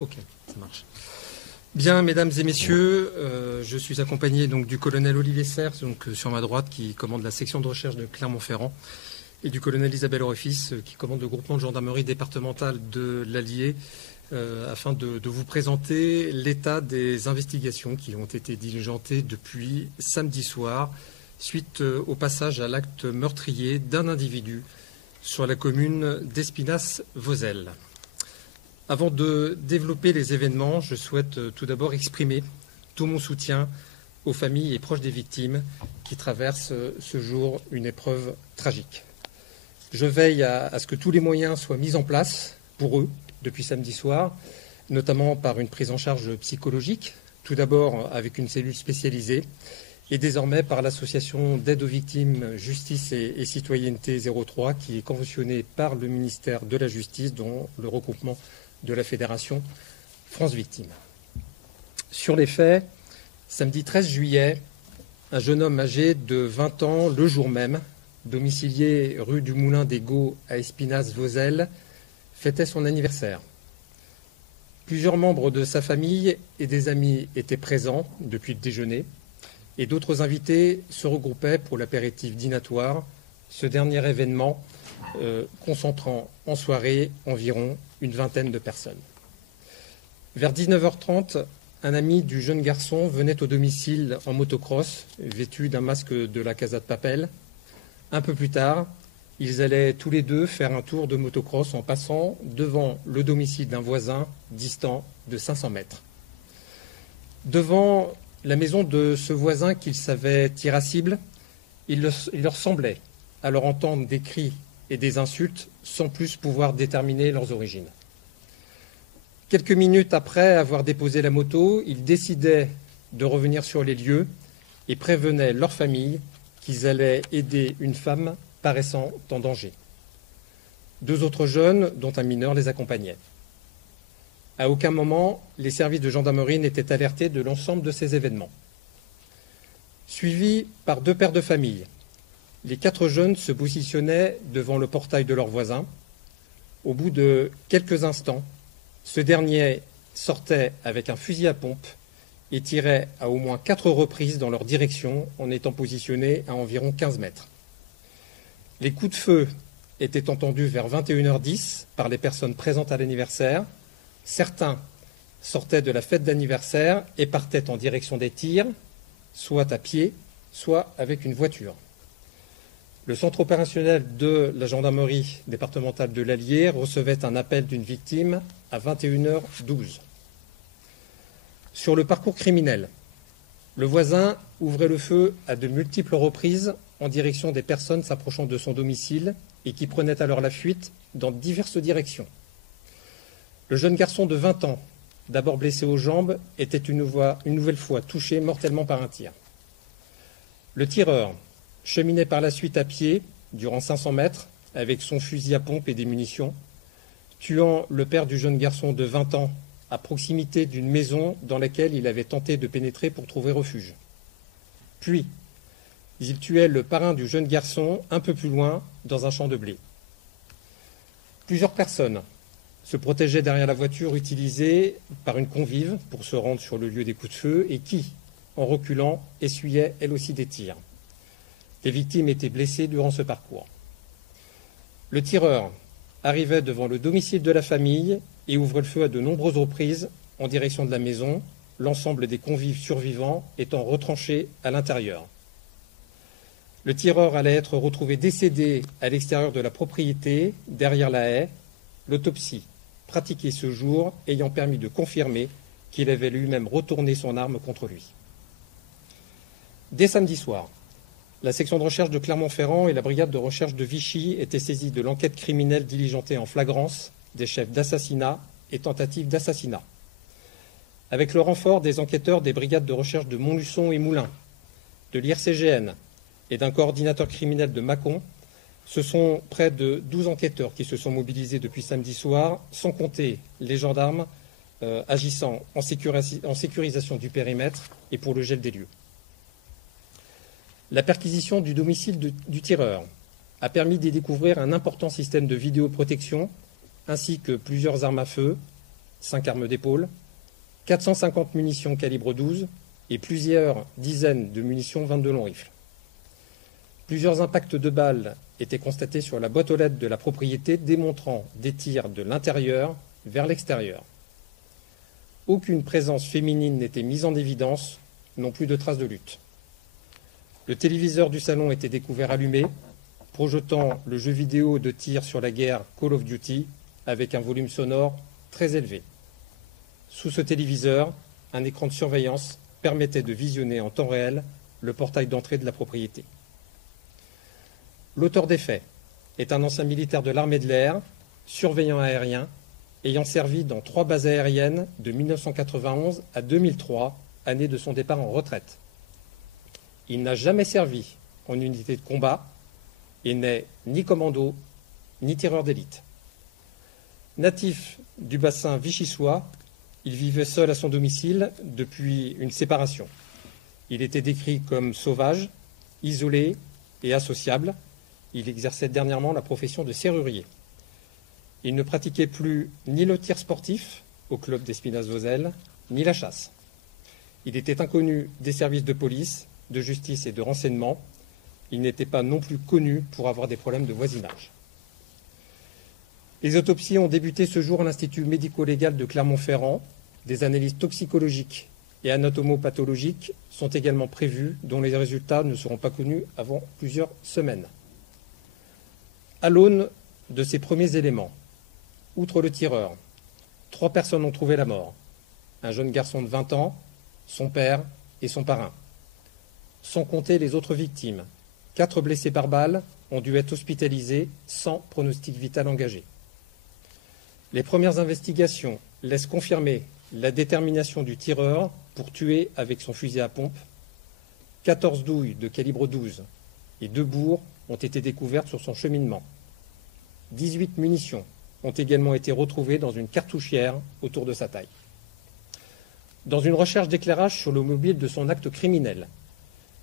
Ok, ça marche. Bien, mesdames et messieurs, je suis accompagné donc du colonel Olivier Serres, donc sur ma droite, qui commande la section de recherche de Clermont-Ferrand, et du colonel Isabelle Orefis, qui commande le groupement de gendarmerie départementale de l'Allier, afin de vous présenter l'état des investigations qui ont été diligentées depuis samedi soir, suite au passage à l'acte meurtrier d'un individu sur la commune d'Espinasse-Vozelle. Avant de développer les événements, je souhaite tout d'abord exprimer tout mon soutien aux familles et proches des victimes qui traversent ce jour une épreuve tragique. Je veille à ce que tous les moyens soient mis en place pour eux depuis samedi soir, notamment par une prise en charge psychologique, tout d'abord avec une cellule spécialisée, et désormais par l'association d'aide aux victimes Justice et Citoyenneté 03, qui est conventionnée par le ministère de la Justice, dont le regroupement de la Fédération France Victimes. Sur les faits, samedi 13 juillet, un jeune homme âgé de 20 ans, le jour même, domicilié rue du Moulin des Gaux à Espinasse-Vozelle, fêtait son anniversaire. Plusieurs membres de sa famille et des amis étaient présents depuis le déjeuner et d'autres invités se regroupaient pour l'apéritif dînatoire, ce dernier événement concentrant en soirée environ une vingtaine de personnes. Vers 19h30, un ami du jeune garçon venait au domicile en motocross, vêtu d'un masque de la Casa de Papel. Un peu plus tard, ils allaient tous les deux faire un tour de motocross en passant devant le domicile d'un voisin distant de 500 mètres. Devant la maison de ce voisin qu'ils savaient irascible, il leur semblait, à leur entendre des cris et des insultes, sans plus pouvoir déterminer leurs origines. Quelques minutes après avoir déposé la moto, ils décidaient de revenir sur les lieux et prévenaient leur famille qu'ils allaient aider une femme paraissant en danger. Deux autres jeunes, dont un mineur, les accompagnaient. À aucun moment, les services de gendarmerie n'étaient alertés de l'ensemble de ces événements. Suivis par deux pères de famille, les quatre jeunes se positionnaient devant le portail de leur voisin. Au bout de quelques instants, ce dernier sortait avec un fusil à pompe et tirait à au moins 4 reprises dans leur direction en étant positionné à environ 15 mètres. Les coups de feu étaient entendus vers 21h10 par les personnes présentes à l'anniversaire. Certains sortaient de la fête d'anniversaire et partaient en direction des tirs, soit à pied, soit avec une voiture. Le centre opérationnel de la gendarmerie départementale de l'Allier recevait un appel d'une victime à 21h12. Sur le parcours criminel, le voisin ouvrait le feu à de multiples reprises en direction des personnes s'approchant de son domicile et qui prenaient alors la fuite dans diverses directions. Le jeune garçon de 20 ans, d'abord blessé aux jambes, était une nouvelle fois touché mortellement par un tir. Le tireur cheminait par la suite à pied durant 500 mètres avec son fusil à pompe et des munitions, tuant le père du jeune garçon de 20 ans à proximité d'une maison dans laquelle il avait tenté de pénétrer pour trouver refuge. Puis, il tuait le parrain du jeune garçon un peu plus loin dans un champ de blé. Plusieurs personnes se protégeaient derrière la voiture utilisée par une convive pour se rendre sur le lieu des coups de feu et qui, en reculant, essuyait elle aussi des tirs. Les victimes étaient blessées durant ce parcours. Le tireur arrivait devant le domicile de la famille et ouvrait le feu à de nombreuses reprises en direction de la maison, l'ensemble des convives survivants étant retranchés à l'intérieur. Le tireur allait être retrouvé décédé à l'extérieur de la propriété, derrière la haie, l'autopsie pratiquée ce jour ayant permis de confirmer qu'il avait lui-même retourné son arme contre lui. Dès samedi soir, la section de recherche de Clermont-Ferrand et la brigade de recherche de Vichy étaient saisies de l'enquête criminelle diligentée en flagrance des chefs d'assassinat et tentatives d'assassinat. Avec le renfort des enquêteurs des brigades de recherche de Montluçon et Moulins, de l'IRCGN et d'un coordinateur criminel de Mâcon, ce sont près de 12 enquêteurs qui se sont mobilisés depuis samedi soir, sans compter les gendarmes agissant en sécurisation du périmètre et pour le gel des lieux. La perquisition du domicile du tireur a permis d'y découvrir un important système de vidéoprotection ainsi que plusieurs armes à feu, 5 armes d'épaule, 450 munitions calibre 12 et plusieurs dizaines de munitions 22 long rifles. Plusieurs impacts de balles étaient constatés sur la boîte aux lettres de la propriété, démontrant des tirs de l'intérieur vers l'extérieur. Aucune présence féminine n'était mise en évidence, non plus de traces de lutte. Le téléviseur du salon était découvert allumé, projetant le jeu vidéo de tir sur la guerre Call of Duty avec un volume sonore très élevé. Sous ce téléviseur, un écran de surveillance permettait de visionner en temps réel le portail d'entrée de la propriété. L'auteur des faits est un ancien militaire de l'armée de l'air, surveillant aérien, ayant servi dans 3 bases aériennes de 1991 à 2003, année de son départ en retraite. Il n'a jamais servi en unité de combat et n'est ni commando, ni tireur d'élite. Natif du bassin vichysois, il vivait seul à son domicile depuis une séparation. Il était décrit comme sauvage, isolé et associable. Il exerçait dernièrement la profession de serrurier. Il ne pratiquait plus ni le tir sportif au club d'Espinasse-Vozelle, ni la chasse. Il était inconnu des services de police, de justice et de renseignement. Il n'était pas non plus connu pour avoir des problèmes de voisinage. Les autopsies ont débuté ce jour à l'Institut médico-légal de Clermont-Ferrand. Des analyses toxicologiques et anatomopathologiques sont également prévues, dont les résultats ne seront pas connus avant plusieurs semaines. À l'aune de ces premiers éléments, outre le tireur, 3 personnes ont trouvé la mort. Un jeune garçon de 20 ans, son père et son parrain. Sans compter les autres victimes, 4 blessés par balle ont dû être hospitalisés sans pronostic vital engagé. Les premières investigations laissent confirmer la détermination du tireur pour tuer avec son fusil à pompe. 14 douilles de calibre 12 et 2 bourres ont été découvertes sur son cheminement. 18 munitions ont également été retrouvées dans une cartouchière autour de sa taille. Dans une recherche d'éclairage sur le mobile de son acte criminel,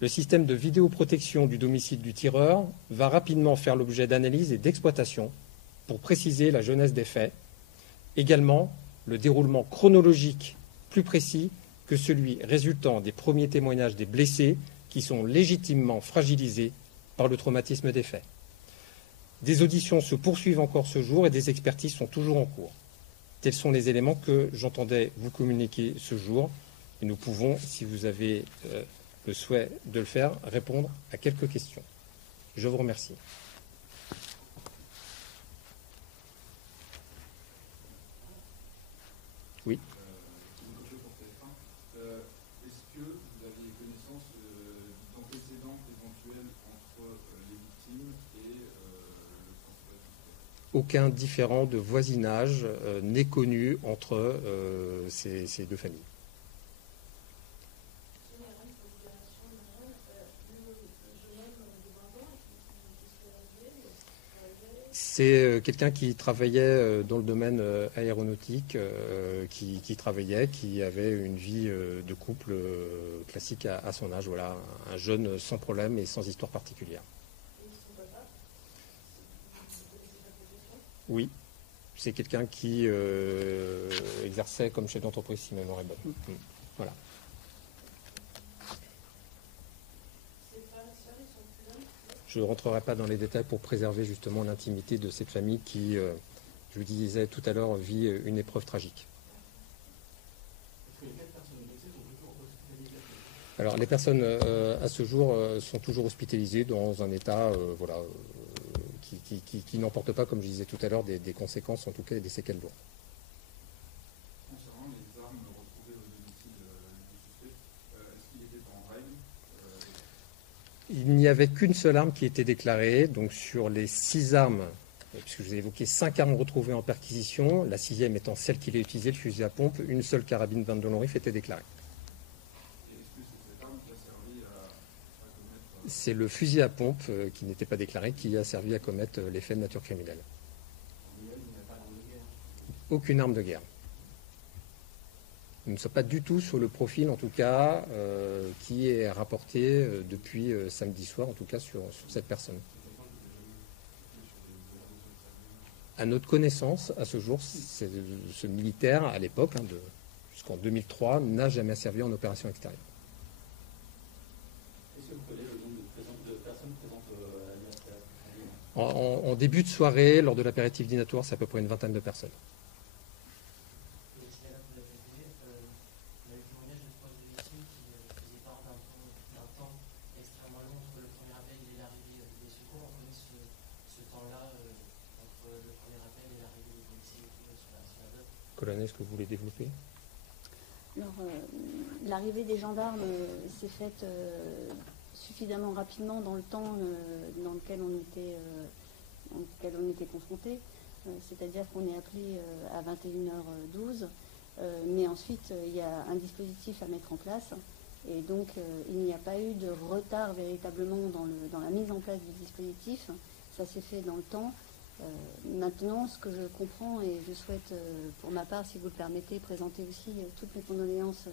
le système de vidéoprotection du domicile du tireur va rapidement faire l'objet d'analyse et d'exploitation pour préciser la jeunesse des faits. Également, le déroulement chronologique plus précis que celui résultant des premiers témoignages des blessés qui sont légitimement fragilisés par le traumatisme des faits. Des auditions se poursuivent encore ce jour et des expertises sont toujours en cours. Tels sont les éléments que j'entendais vous communiquer ce jour. Et nous pouvons, si vous avez le souhait de le faire, répondre à quelques questions. Je vous remercie. Oui. Est-ce que vous avez connaissance d'antécédents éventuels entre les victimes et le principal suspect? Aucun différend de voisinage n'est connu entre ces 2 familles. C'est quelqu'un qui travaillait dans le domaine aéronautique, qui avait une vie de couple classique à son âge. Voilà, un jeune sans problème et sans histoire particulière. Oui, c'est quelqu'un qui exerçait comme chef d'entreprise, si ma mémoire est bonne. Voilà. Je ne rentrerai pas dans les détails pour préserver justement l'intimité de cette famille qui, je vous disais tout à l'heure, vit une épreuve tragique. Alors les personnes à ce jour sont toujours hospitalisées dans un état qui n'emporte pas, comme je disais tout à l'heure, des conséquences, en tout cas des séquelles lourdes. Concernant les armes retrouvées au domicile du suspect, est-ce qu'il était en règle? Il n'y avait qu'une seule arme qui était déclarée, donc sur les 6 armes, puisque je vous ai évoqué 5 armes retrouvées en perquisition, la 6e étant celle qu'il a utilisée, le fusil à pompe, une seule carabine 22 long rifle était déclarée. Et est-ce que c'est cette arme qui a servi à commettre... C'est le fusil à pompe qui n'était pas déclaré qui a servi à commettre les faits de nature criminelle. Aucune arme de guerre. Nous ne sommes pas du tout sur le profil, en tout cas, qui est rapporté depuis samedi soir, en tout cas sur cette personne. À notre connaissance, à ce jour, ce militaire, à l'époque, jusqu'en 2003, n'a jamais servi en opération extérieure. Est-ce que vous connaissez le nombre de personnes présentes à l'anniversaire? En début de soirée, lors de l'apéritif dînatoire, c'est à peu près une vingtaine de personnes. Colonel, est-ce que vous voulez développer? Alors, l'arrivée des gendarmes s'est faite suffisamment rapidement dans le temps dans lequel on était confronté. C'est-à-dire qu'on est appelé à 21h12, mais ensuite il y a un dispositif à mettre en place. Et donc il n'y a pas eu de retard véritablement dans la mise en place du dispositif. Ça s'est fait dans le temps. Maintenant, ce que je comprends, et je souhaite, pour ma part, si vous le permettez, présenter aussi toutes mes condoléances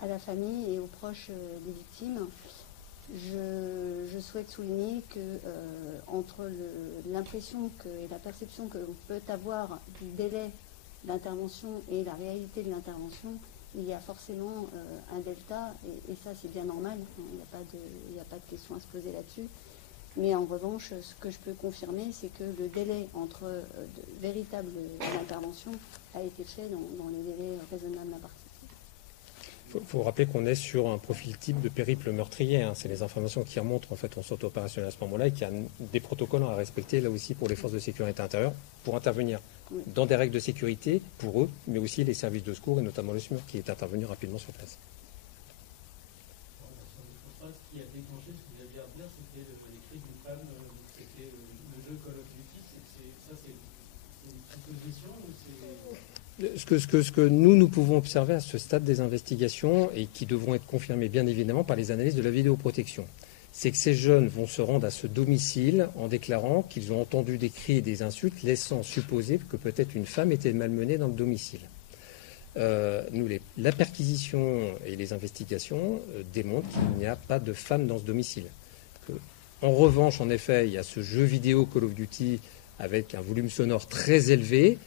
à la famille et aux proches des victimes. Je souhaite souligner que entre l'impression et la perception que l'on peut avoir du délai d'intervention et la réalité de l'intervention, il y a forcément un delta, et ça c'est bien normal, il n'y a pas de question à se poser là-dessus. Mais en revanche, ce que je peux confirmer, c'est que le délai entre de véritables interventions a été fait dans les délais raisonnables impartis. Il faut rappeler qu'on est sur un profil type de périple meurtrier. C'est les informations qui remontent en fait, on sont opérationnels à ce moment-là et qu'il y a des protocoles à respecter là aussi pour les forces de sécurité intérieure pour intervenir dans des règles de sécurité pour eux, mais aussi les services de secours et notamment le SMUR qui est intervenu rapidement sur place. Ce qui a déclenché ce que vous aviez à dire, c'était les cris d'une femme, c'était le jeu Call of Duty. Ça, c'est une supposition ou c'est... Ce que nous pouvons observer à ce stade des investigations et qui devront être confirmées bien évidemment par les analyses de la vidéoprotection, c'est que ces jeunes vont se rendre à ce domicile en déclarant qu'ils ont entendu des cris et des insultes, laissant supposer que peut-être une femme était malmenée dans le domicile. La perquisition et les investigations démontrent qu'il n'y a pas de femme dans ce domicile. En revanche, en effet, il y a ce jeu vidéo Call of Duty avec un volume sonore très élevé.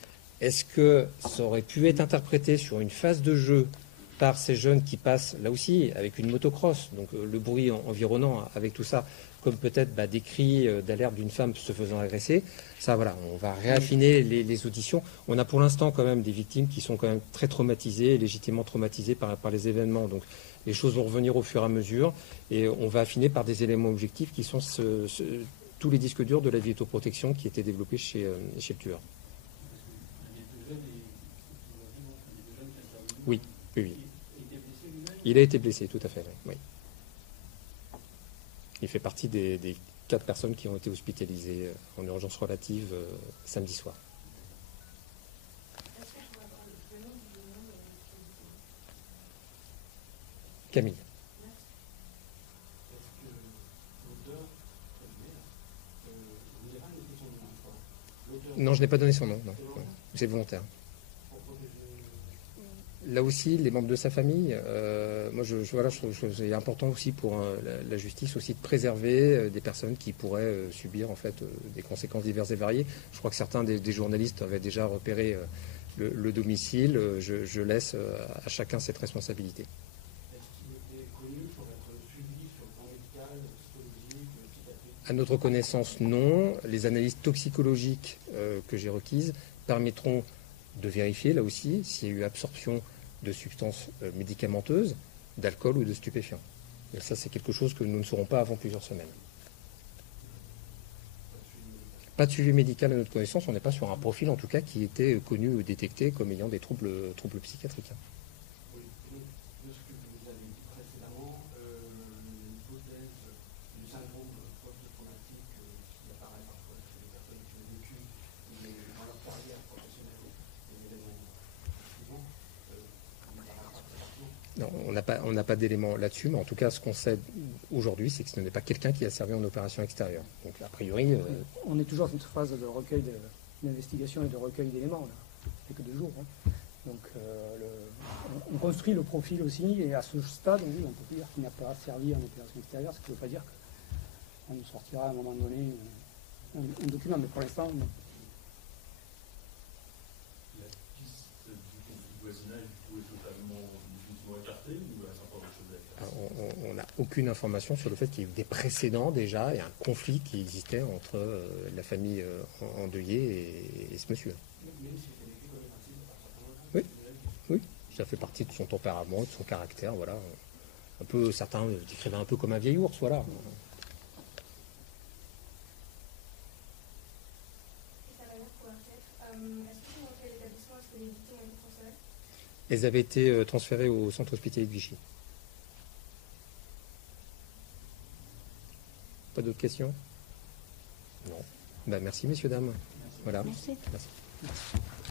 Est-ce que ça aurait pu être interprété sur une phase de jeu par ces jeunes qui passent, là aussi, avec une motocross, donc le bruit environnant avec tout ça, comme peut-être des cris d'alerte d'une femme se faisant agresser. Ça, voilà, on va réaffiner les auditions. On a pour l'instant quand même des victimes qui sont quand même très traumatisées, légitimement traumatisées par les événements. Donc les choses vont revenir au fur et à mesure et on va affiner par des éléments objectifs qui sont tous les disques durs de la vidéoprotection qui étaient développés chez le tueur. Oui. Il a été blessé, tout à fait, oui. Il fait partie des 4 personnes qui ont été hospitalisées en urgence relative samedi soir. Camille. Non, je n'ai pas donné son nom, non. C'est volontaire. Là aussi, les membres de sa famille, moi, je trouve que c'est important aussi pour la justice aussi de préserver des personnes qui pourraient subir en fait des conséquences diverses et variées. Je crois que certains des journalistes avaient déjà repéré le domicile. Je laisse à chacun cette responsabilité. Est-ce qu'il était connu pour être suivi sur le plan médical, psychologique, psychiatrique? À notre connaissance, non. Les analyses toxicologiques que j'ai requises permettront de vérifier, là aussi, s'il y a eu absorption de substances médicamenteuses, d'alcool ou de stupéfiants. Et ça, c'est quelque chose que nous ne saurons pas avant plusieurs semaines. Pas de suivi médical à notre connaissance, on n'est pas sur un profil, en tout cas, qui était connu ou détecté comme ayant des troubles psychiatriques. Oui, de ce que vous avez dit précédemment, l'hypothèse du syndrome post-traumatique qui apparaît parfois chez les personnes qui ont vécu dans leur carrière professionnelle des événements suivants, non, on n'a pas d'éléments là-dessus, mais en tout cas, ce qu'on sait aujourd'hui, c'est que ce n'est pas quelqu'un qui a servi en opération extérieure. Donc, a priori... On est toujours dans cette phase de recueil d'investigation et de recueil d'éléments. Ça fait que 2 jours. Donc, on construit le profil aussi, et à ce stade, oui, on peut dire qu'il n'a pas servi en opération extérieure, ce qui ne veut pas dire qu'on nous sortira à un moment donné un document, mais pour l'instant, non. voisinage du coup est totalement définitivement écarté ou ça encore autre chose à faire? On n'a aucune information sur le fait qu'il y ait eu des précédents déjà et un conflit qui existait entre la famille endeuillée et ce monsieur. Même si c'était vécu comme un racisme par certains Oui. Oui, ça fait partie de son tempérament, de son caractère, voilà. Un peu, certains décrivaient un peu comme un vieil ours, voilà. Et ça va bien pour RTF. Est-ce que dans quel établissement est-ce que les victimes ont été transférées? Elles avaient été transférées au centre hospitalier de Vichy. Pas d'autres questions? Non. Ben, merci, messieurs, dames. Voilà. Merci. Merci.